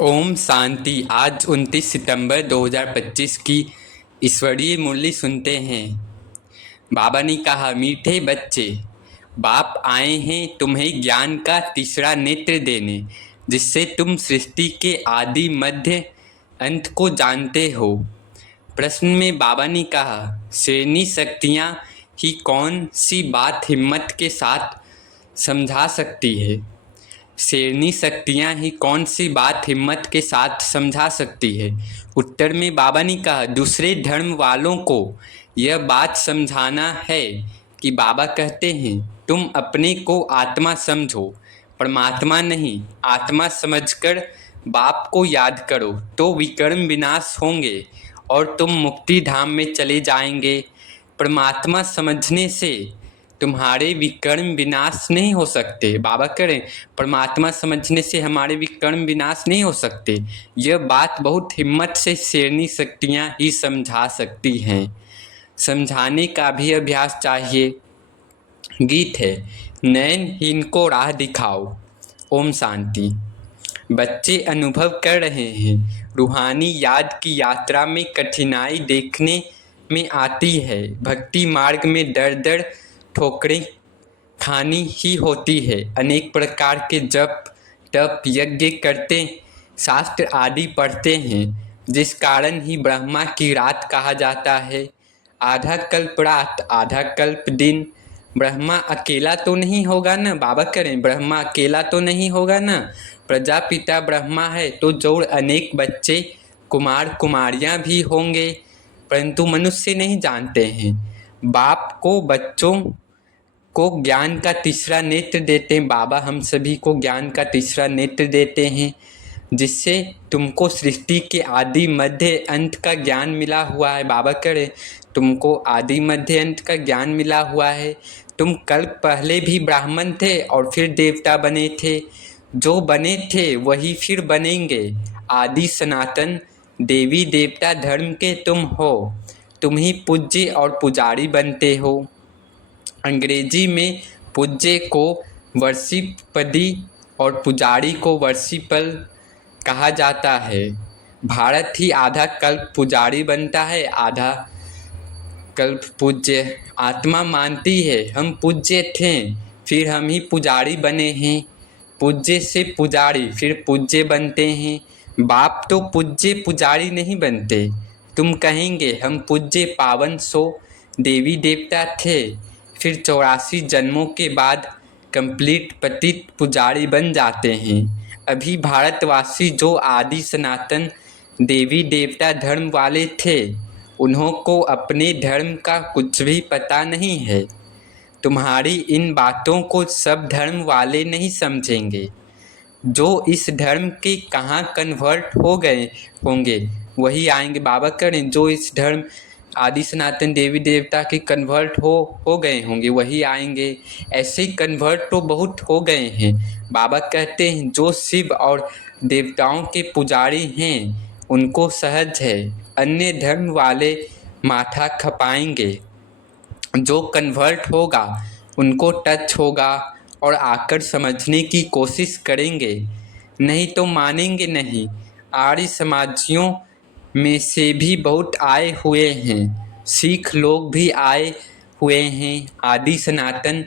ओम शांति। आज 29 सितंबर 2025 की ईश्वरीय मुरली सुनते हैं। बाबा ने कहा, मीठे बच्चे, बाप आए हैं तुम्हें ज्ञान का तीसरा नेत्र देने, जिससे तुम सृष्टि के आदि मध्य अंत को जानते हो। प्रश्न में बाबा ने कहा, श्रेणी शक्तियाँ ही कौन सी बात हिम्मत के साथ समझा सकती है। शेरनी शक्तियाँ ही कौन सी बात हिम्मत के साथ समझा सकती है। उत्तर में बाबा ने कहा, दूसरे धर्म वालों को यह बात समझाना है कि बाबा कहते हैं तुम अपने को आत्मा समझो, परमात्मा नहीं। आत्मा समझकर बाप को याद करो तो विकर्म विनाश होंगे और तुम मुक्ति धाम में चले जाएंगे। परमात्मा समझने से तुम्हारे विकर्म विनाश नहीं हो सकते। बाबा करें, परमात्मा समझने से हमारे विकर्म विनाश नहीं हो सकते। यह बात बहुत हिम्मत से शेरनी शक्तियाँ ही समझा सकती हैं। समझाने का भी अभ्यास चाहिए। गीत है, नयनहीन को राह दिखाओ। ओम शांति। बच्चे अनुभव कर रहे हैं, रूहानी याद की यात्रा में कठिनाई देखने में आती है। भक्ति मार्ग में दर दर ठोकरें खानी ही होती है। अनेक प्रकार के जप तप यज्ञ करते, शास्त्र आदि पढ़ते हैं, जिस कारण ही ब्रह्मा की रात कहा जाता है। आधा कल्प रात आधा कल्प दिन। ब्रह्मा अकेला तो नहीं होगा ना। बाबा करें, ब्रह्मा अकेला तो नहीं होगा ना। प्रजापिता ब्रह्मा है तो जोड़ अनेक बच्चे कुमार कुमारियां भी होंगे, परंतु मनुष्य नहीं जानते हैं। बाप को बच्चों को ज्ञान का तीसरा नेत्र देते हैं। बाबा हम सभी को ज्ञान का तीसरा नेत्र देते हैं, जिससे तुमको सृष्टि के आदि मध्य अंत का ज्ञान मिला हुआ है। बाबा करे, तुमको आदि मध्य अंत का ज्ञान मिला हुआ है। तुम कल्प पहले भी ब्राह्मण थे और फिर देवता बने थे। जो बने थे वही फिर बनेंगे। आदि सनातन देवी देवता धर्म के तुम हो। तुम ही पूज्य और पुजारी बनते हो। अंग्रेजी में पूज्य को वर्शिपदी और पुजारी को वर्शिपल कहा जाता है। भारत ही आधा कल्प पुजारी बनता है, आधा कल्प पूज्य। आत्मा मानती है हम पूज्य थे, फिर हम ही पुजारी बने हैं। पूज्य से पुजारी फिर पूज्य बनते हैं। बाप तो पूज्य पुजारी नहीं बनते। तुम कहेंगे हम पूज्य पावन सो देवी देवता थे, फिर 84 जन्मों के बाद कंप्लीट पतित पुजारी बन जाते हैं। अभी भारतवासी जो आदि सनातन देवी देवता धर्म वाले थे, उन्हों को अपने धर्म का कुछ भी पता नहीं है। तुम्हारी इन बातों को सब धर्म वाले नहीं समझेंगे। जो इस धर्म के कहाँ कन्वर्ट हो गए होंगे वही आएंगे। बाबा करें, जो इस धर्म आदि सनातन देवी देवता के कन्वर्ट हो गए होंगे वही आएंगे। ऐसे ही कन्वर्ट तो बहुत हो गए हैं। बाबा कहते हैं जो शिव और देवताओं के पुजारी हैं उनको सहज है, अन्य धर्म वाले माथा खपाएंगे। जो कन्वर्ट होगा उनको टच होगा और आकर समझने की कोशिश करेंगे, नहीं तो मानेंगे नहीं। आर्य समाजियों में से भी बहुत आए हुए हैं, सिख लोग भी आए हुए हैं। आदि सनातन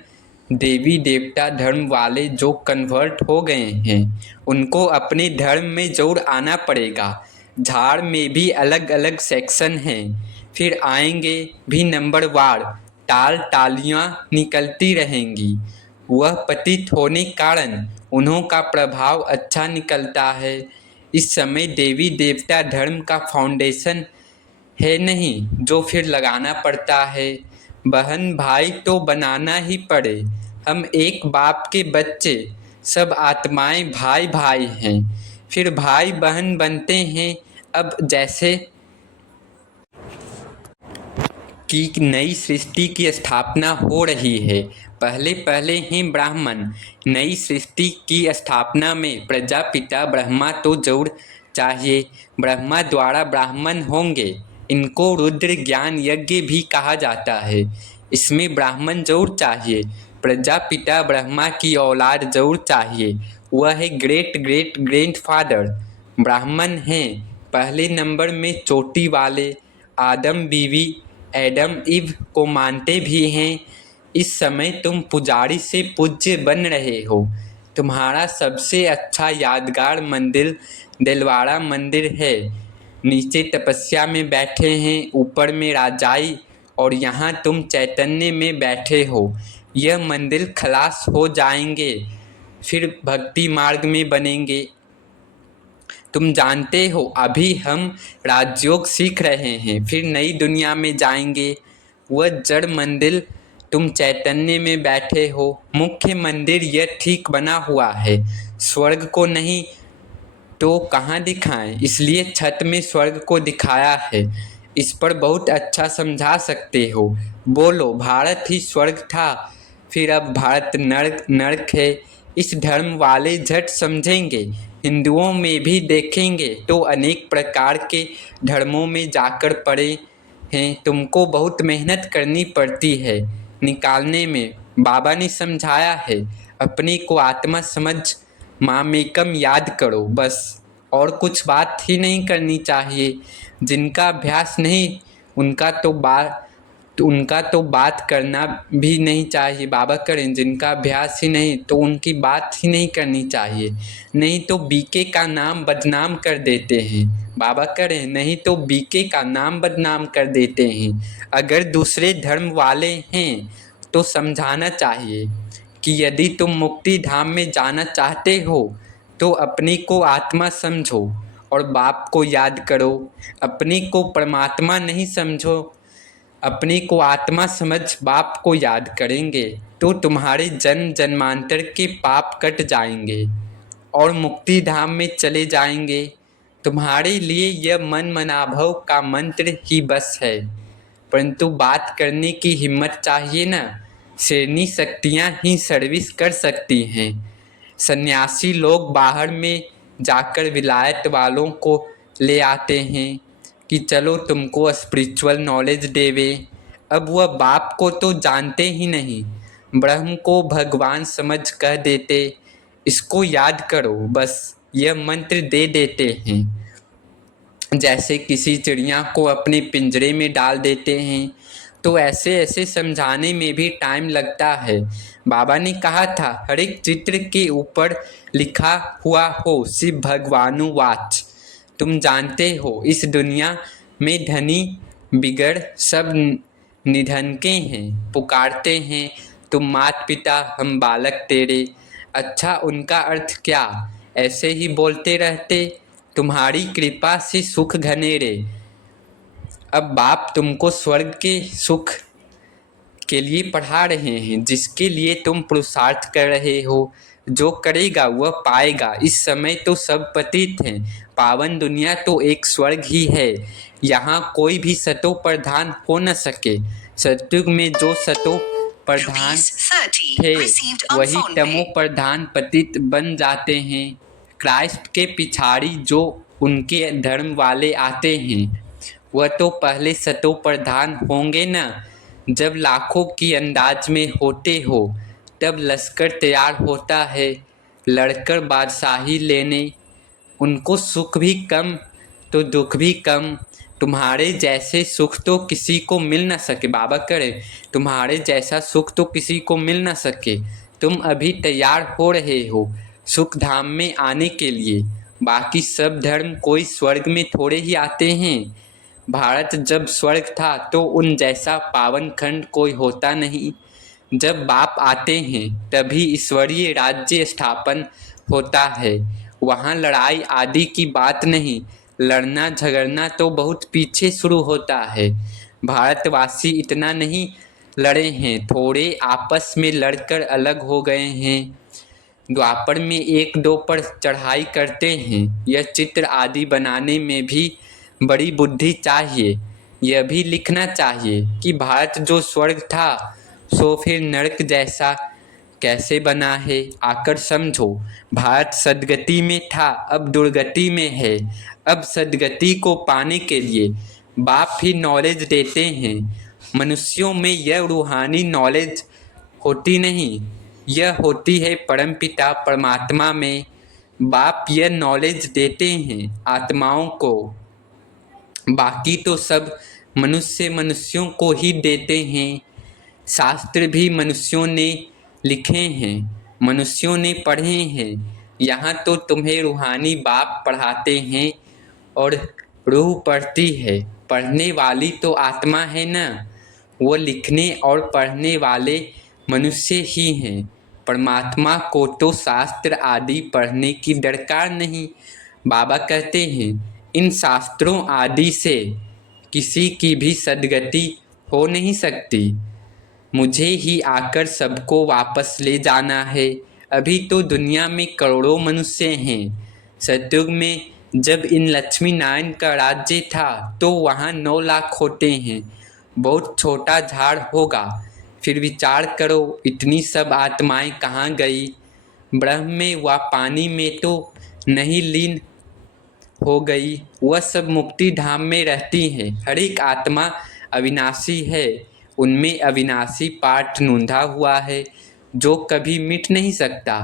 देवी देवता धर्म वाले जो कन्वर्ट हो गए हैं उनको अपने धर्म में जरूर आना पड़ेगा। झाड़ में भी अलग अलग सेक्शन हैं, फिर आएंगे भी नंबरवार। टाल टालियाँ निकलती रहेंगी। वह पतित होने कारण उन्हों का प्रभाव अच्छा निकलता है। इस समय देवी देवता धर्म का फाउंडेशन है नहीं, जो फिर लगाना पड़ता है। बहन भाई तो बनाना ही पड़े। हम एक बाप के बच्चे, सब आत्माएं भाई भाई हैं, फिर भाई बहन बनते हैं। अब जैसे कि नई सृष्टि की स्थापना हो रही है, पहले पहले हैं ब्राह्मण। नई सृष्टि की स्थापना में प्रजापिता ब्रह्मा तो जरूर चाहिए। ब्रह्मा द्वारा ब्राह्मण होंगे। इनको रुद्र ज्ञान यज्ञ भी कहा जाता है। इसमें ब्राह्मण जरूर चाहिए। प्रजापिता ब्रह्मा की औलाद जरूर चाहिए। वह है ग्रेट ग्रेट ग्रैंडफादर। ब्राह्मण हैं। पहले नंबर में चोटी वाले आदम बीवी एडम इव को मानते भी हैं। इस समय तुम पुजारी से पूज्य बन रहे हो। तुम्हारा सबसे अच्छा यादगार मंदिर दिलवाड़ा मंदिर है। नीचे तपस्या में बैठे हैं, ऊपर में राजाई, और यहाँ तुम चैतन्य में बैठे हो। यह मंदिर खलास हो जाएंगे, फिर भक्ति मार्ग में बनेंगे। तुम जानते हो अभी हम राजयोग सीख रहे हैं, फिर नई दुनिया में जाएंगे। वह जड़ मंदिर तुम चैतन्य में बैठे हो। मुख्य मंदिर यह ठीक बना हुआ है, स्वर्ग को नहीं तो कहाँ दिखाएं, इसलिए छत में स्वर्ग को दिखाया है। इस पर बहुत अच्छा समझा सकते हो। बोलो, भारत ही स्वर्ग था, फिर अब भारत नर्क है। इस धर्म वाले झट समझेंगे। हिंदुओं में भी देखेंगे तो अनेक प्रकार के धर्मों में जाकर पड़े हैं। तुमको बहुत मेहनत करनी पड़ती है निकालने में। बाबा ने समझाया है, अपने को आत्मा समझ मामेकम याद करो बस, और कुछ बात ही नहीं करनी चाहिए। जिनका अभ्यास नहीं उनका तो बात करना भी नहीं चाहिए। बाबा करें, जिनका अभ्यास ही नहीं तो उनकी बात ही नहीं करनी चाहिए, नहीं तो बीके का नाम बदनाम कर देते हैं। बाबा करें, नहीं तो बीके का नाम बदनाम कर देते हैं। अगर दूसरे धर्म वाले हैं तो समझाना चाहिए कि यदि तुम मुक्ति धाम में जाना चाहते हो तो अपने को आत्मा समझो और बाप को याद करो। अपने को परमात्मा नहीं समझो, अपने को आत्मा समझ बाप को याद करेंगे तो तुम्हारे जन्म जन्मांतर के पाप कट जाएंगे और मुक्ति धाम में चले जाएंगे। तुम्हारे लिए यह मन मनाभव का मंत्र ही बस है, परंतु बात करने की हिम्मत चाहिए ना। शेरनी शक्तियाँ ही सर्विस कर सकती हैं। सन्यासी लोग बाहर में जाकर विलायत वालों को ले आते हैं कि चलो तुमको स्पिरिचुअल नॉलेज देवे। अब वह बाप को तो जानते ही नहीं, ब्रह्म को भगवान समझ कह देते, इसको याद करो बस, यह मंत्र दे देते हैं। जैसे किसी चिड़िया को अपने पिंजरे में डाल देते हैं, तो ऐसे ऐसे समझाने में भी टाइम लगता है। बाबा ने कहा था, हर एक चित्र के ऊपर लिखा हुआ हो शिव भगवानुवाच। तुम जानते हो इस दुनिया में धनी बिगड़ सब निधन के हैं, पुकारते हैं तुम मात पिता हम बालक तेरे। अच्छा, उनका अर्थ क्या? ऐसे ही बोलते रहते, तुम्हारी कृपा से सुख घनेरे। अब बाप तुमको स्वर्ग के सुख के लिए पढ़ा रहे हैं, जिसके लिए तुम पुरुषार्थ कर रहे हो। जो करेगा वह पाएगा। इस समय तो सब पतित हैं, पावन दुनिया तो एक स्वर्ग ही है। यहाँ कोई भी सतो प्रधान हो न सके। सतयुग में जो सतो प्रधान थे वही तमो प्रधान पतित बन जाते हैं। क्राइस्ट के पिछाड़ी जो उनके धर्म वाले आते हैं वह तो पहले सतो प्रधान होंगे ना। जब लाखों की अंदाज में होते हो तब लश्कर तैयार होता है लड़कर बादशाही लेने। उनको सुख भी कम तो दुख भी कम। तुम्हारे जैसे सुख तो किसी को मिल न सके। बाबा करे, तुम्हारे जैसा सुख तो किसी को मिल न सके। तुम अभी तैयार हो रहे हो सुख धाम में आने के लिए। बाकी सब धर्म कोई स्वर्ग में थोड़े ही आते हैं। भारत जब स्वर्ग था तो उन जैसा पावन खंड कोई होता नहीं। जब बाप आते हैं तभी ईश्वरीय राज्य स्थापन होता है। वहाँ लड़ाई आदि की बात नहीं, लड़ना झगड़ना तो बहुत पीछे शुरू होता है। भारतवासी इतना नहीं लड़े हैं, थोड़े आपस में लड़कर अलग हो गए हैं। द्वापर में एक दो पर चढ़ाई करते हैं। यह चित्र आदि बनाने में भी बड़ी बुद्धि चाहिए। यह भी लिखना चाहिए कि भारत जो स्वर्ग था सो फिर नरक जैसा कैसे बना है। आकर समझो, भारत सदगति में था अब दुर्गति में है। अब सदगति को पाने के लिए बाप ही नॉलेज देते हैं। मनुष्यों में यह रूहानी नॉलेज होती नहीं, यह होती है परमपिता परमात्मा में। बाप यह नॉलेज देते हैं आत्माओं को, बाकी तो सब मनुष्यों को ही देते हैं। शास्त्र भी मनुष्यों ने लिखे हैं, मनुष्यों ने पढ़े हैं। यहाँ तो तुम्हें रूहानी बाप पढ़ाते हैं और रूह पढ़ती है। पढ़ने वाली तो आत्मा है ना, वो लिखने और पढ़ने वाले मनुष्य ही हैं। परमात्मा को तो शास्त्र आदि पढ़ने की दरकार नहीं। बाबा कहते हैं इन शास्त्रों आदि से किसी की भी सद्गति हो नहीं सकती। मुझे ही आकर सबको वापस ले जाना है। अभी तो दुनिया में करोड़ों मनुष्य हैं। सतयुग में जब इन लक्ष्मी नारायण का राज्य था तो वहाँ 9 लाख होते हैं। बहुत छोटा झाड़ होगा। फिर विचार करो इतनी सब आत्माएं कहाँ गई? ब्रह्म में व पानी में तो नहीं लीन हो गई, वह सब मुक्ति धाम में रहती हैं। हर एक आत्मा अविनाशी है, उनमें अविनाशी पाठ नूंधा हुआ है जो कभी मिट नहीं सकता।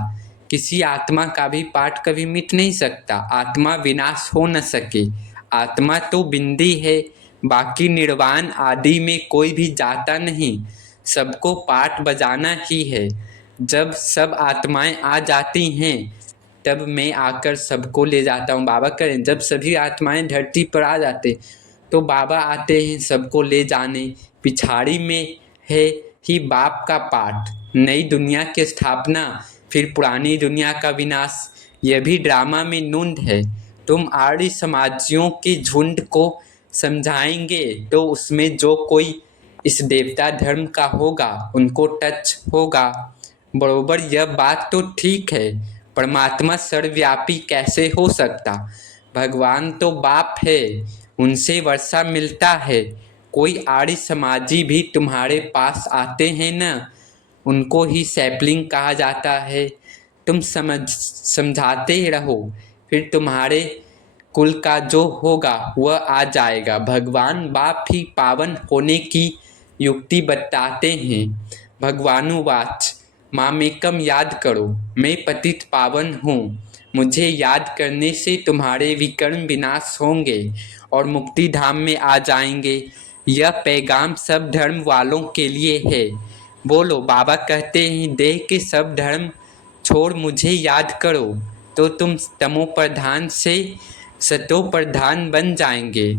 किसी आत्मा का भी पाठ कभी मिट नहीं सकता। आत्मा विनाश हो न सके। आत्मा तो बिंदी है, बाकी निर्वाण आदि में कोई भी जाता नहीं। सबको पाठ बजाना ही है। जब सब आत्माएं आ जाती हैं तब मैं आकर सबको ले जाता हूँ। बाबा करें जब सभी आत्माएं धरती पर आ जाते तो बाबा आते हैं सबको ले जाने। पिछाड़ी में है ही बाप का पाठ, नई दुनिया की स्थापना, फिर पुरानी दुनिया का विनाश। यह भी ड्रामा में नूंद है। तुम आर्य समाजियों के झुंड को समझाएंगे तो उसमें जो कोई इस देवता धर्म का होगा उनको टच होगा। बरोबर यह बात तो ठीक है, परमात्मा सर्वव्यापी कैसे हो सकता? भगवान तो बाप है, उनसे वर्षा मिलता है। कोई आर्य समाजी भी तुम्हारे पास आते हैं ना, उनको ही सैपलिंग कहा जाता है। तुम समझाते रहो, फिर तुम्हारे कुल का जो होगा वह आ जाएगा। भगवान बाप ही पावन होने की युक्ति बताते हैं। भगवानुवाच मामेकम याद करो, मैं पतित पावन हूँ। मुझे याद करने से तुम्हारे विकर्म विनाश होंगे और मुक्ति धाम में आ जाएंगे। यह पैगाम सब धर्म वालों के लिए है। बोलो, बाबा कहते हैं देह के सब धर्म छोड़ मुझे याद करो तो तुम तमो प्रधान से सतो प्रधान बन जाएंगे।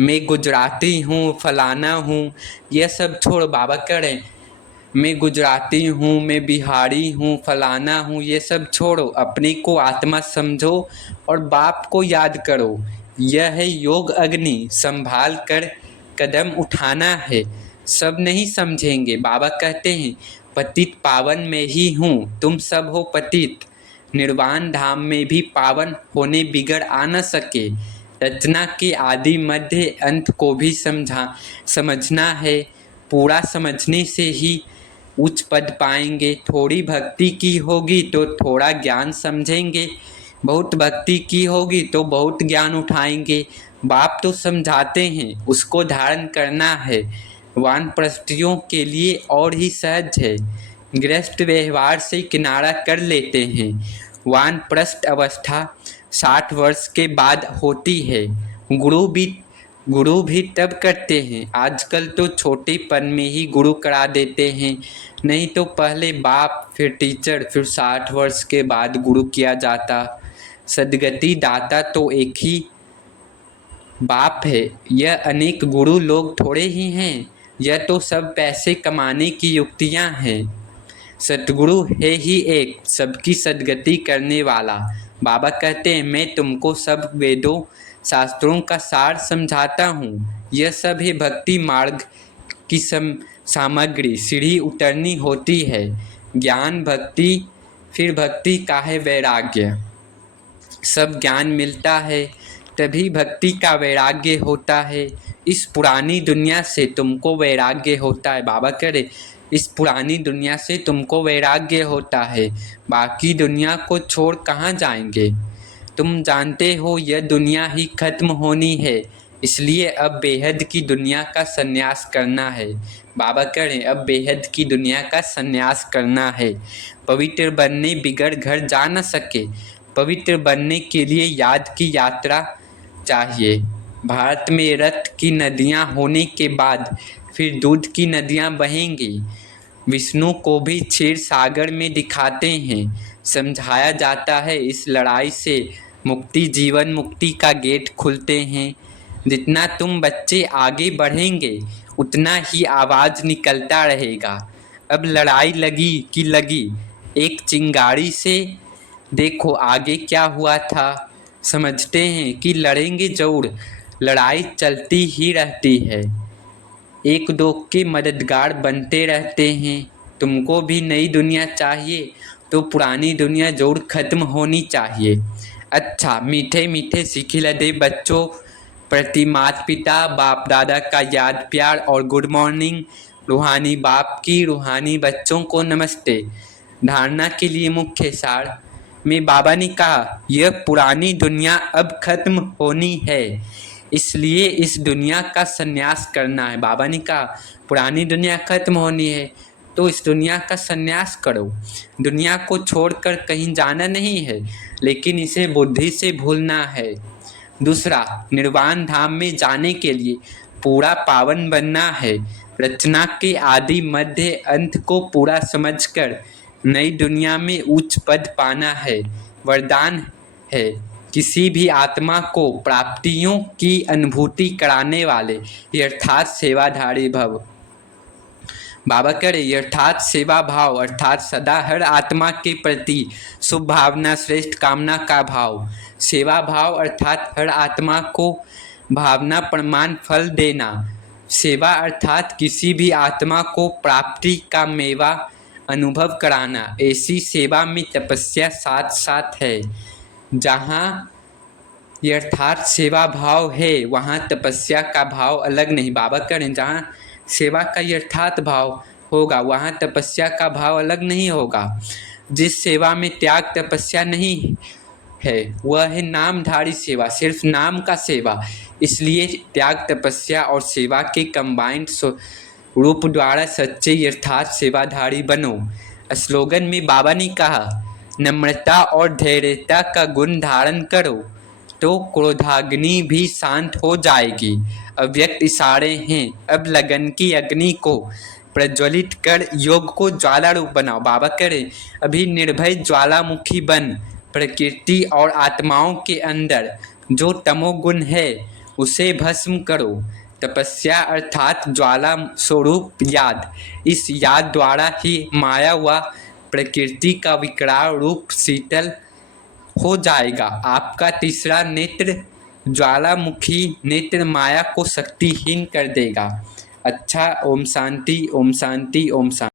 मैं गुजराती हूँ, फलाना हूँ, यह सब छोड़। बाबा कह रहे हैं मैं गुजराती हूँ, मैं बिहारी हूँ, फलाना हूँ, ये सब छोड़ो। अपने को आत्मा समझो और बाप को याद करो। यह है योग अग्नि, संभाल कर कदम उठाना है। सब नहीं समझेंगे। बाबा कहते हैं पतित पावन में ही हूँ, तुम सब हो पतित। निर्वाण धाम में भी पावन होने बिगड़ आ न सके। रचना के आदि मध्य अंत को भी समझना है। पूरा समझने से ही उच्च पद पाएंगे। थोड़ी भक्ति की होगी तो थोड़ा ज्ञान समझेंगे, बहुत भक्ति की होगी तो बहुत ज्ञान उठाएंगे। बाप तो समझाते हैं, उसको धारण करना है। वानप्रस्थियों के लिए और ही सहज है, गृहस्थ व्यवहार से किनारा कर लेते हैं। वानप्रस्थ अवस्था 60 वर्ष के बाद होती है। गुरु भी तब करते हैं। आजकल तो छोटेपन में ही गुरु करा देते हैं, नहीं तो पहले बाप फिर टीचर, फिर 60 वर्ष के बाद गुरु किया जाता। सद्गति दाता तो एक ही बाप है। यह अनेक गुरु लोग थोड़े ही हैं। यह तो सब पैसे कमाने की युक्तियां हैं। सतगुरु है ही एक, सबकी सद्गति करने वाला। बाबा कहते हैं मैं तुमको सब वेदों शास्त्रों का सार समझाता हूँ। यह सब है भक्ति मार्ग की सामग्री। सीढ़ी उतरनी होती है। ज्ञान भक्ति, फिर भक्ति का है वैराग्य। सब ज्ञान मिलता है तभी भक्ति का वैराग्य होता है। इस पुरानी दुनिया से तुमको वैराग्य होता है। बाबा कह रहे इस पुरानी दुनिया से तुमको वैराग्य होता है, बाकी दुनिया को छोड़ कहाँ जाएंगे? तुम जानते हो यह दुनिया ही खत्म होनी है। इसलिए अब बेहद की दुनिया का संन्यास करना है। बाबा कह रहे हैं अब बेहद की दुनिया का संन्यास करना है। पवित्र बनने बिगड़ घर जा न सके, पवित्र बनने के लिए याद की यात्रा चाहिए। भारत में रक्त की नदियाँ होने के बाद फिर दूध की नदियाँ बहेंगी। विष्णु को भी क्षीर सागर में दिखाते हैं। समझाया जाता है इस लड़ाई से मुक्ति जीवन मुक्ति का गेट खुलते हैं। जितना तुम बच्चे आगे बढ़ेंगे उतना ही आवाज़ निकलता रहेगा। अब लड़ाई लगी कि लगी एक चिंगारी से, देखो आगे क्या हुआ था। समझते हैं कि लड़ेंगे जरूर, लड़ाई चलती ही रहती है। एक दो के मददगार बनते रहते हैं। तुमको भी नई दुनिया चाहिए तो पुरानी दुनिया जरूर खत्म होनी चाहिए। अच्छा, मीठे मीठे सिखिलदे बच्चों प्रति माता पिता बाप दादा का याद प्यार और गुड मॉर्निंग। रूहानी बाप की रूहानी बच्चों को नमस्ते। धारणा के लिए मुख्य सार में बाबा ने कहा यह पुरानी दुनिया अब खत्म होनी है, इसलिए इस दुनिया का संन्यास करना है। बाबा ने कहा पुरानी दुनिया खत्म होनी है तो इस दुनिया का संन्यास करो। दुनिया को छोड़कर कहीं जाना नहीं है, लेकिन इसे बुद्धि से भूलना है। दूसरा, निर्वाण धाम में जाने के लिए पूरा पावन बनना है। रचना के आदि मध्य अंत को पूरा समझकर नई दुनिया में उच्च पद पाना है। वरदान है किसी भी आत्मा को प्राप्तियों की अनुभूति कराने वाले अर्थात सेवाधारी भव। बाबा करे अर्थात सेवा भाव अर्थात सदा हर आत्मा के प्रति शुभ भावना श्रेष्ठ कामना का भाव। सेवा भाव अर्थात हर आत्मा को भावना प्रमाण फल देना। सेवा अर्थात किसी भी आत्मा को प्राप्ति का मेवा अनुभव कराना। ऐसी सेवा में तपस्या साथ साथ है। जहाँ यथार्थ सेवा भाव है वहाँ तपस्या का भाव अलग नहीं। बाबा करें जहाँ सेवा का यथार्थ भाव होगा वहाँ तपस्या का भाव अलग नहीं होगा। जिस सेवा में त्याग तपस्या नहीं है वह है नामधारी सेवा, सिर्फ नाम का सेवा। इसलिए त्याग तपस्या और सेवा के कंबाइंड रूप द्वारा सच्चे यथार्थ सेवाधारी बनो। स्लोगन में बाबा ने कहा नम्रता और धैर्यता का गुण धारण करो तो क्रोधाग्नि भी शांत हो जाएगी। अव्यक्त इशारे हैं, अब लगन की अग्नि को प्रज्वलित कर योग को ज्वाला रूप बनाओ। बाबा करें अभी निर्भय ज्वालामुखी बन प्रकृति और आत्माओं के अंदर जो तमोगुण है उसे भस्म करो। तपस्या अर्थात ज्वाला स्वरूप याद, इस याद द्वारा ही माया व प्रकृति का विकराल रूप शीतल हो जाएगा। आपका तीसरा नेत्र ज्वालामुखी नेत्र माया को शक्तिहीन कर देगा। अच्छा, ओम शांति ओम शांति ओम शांति।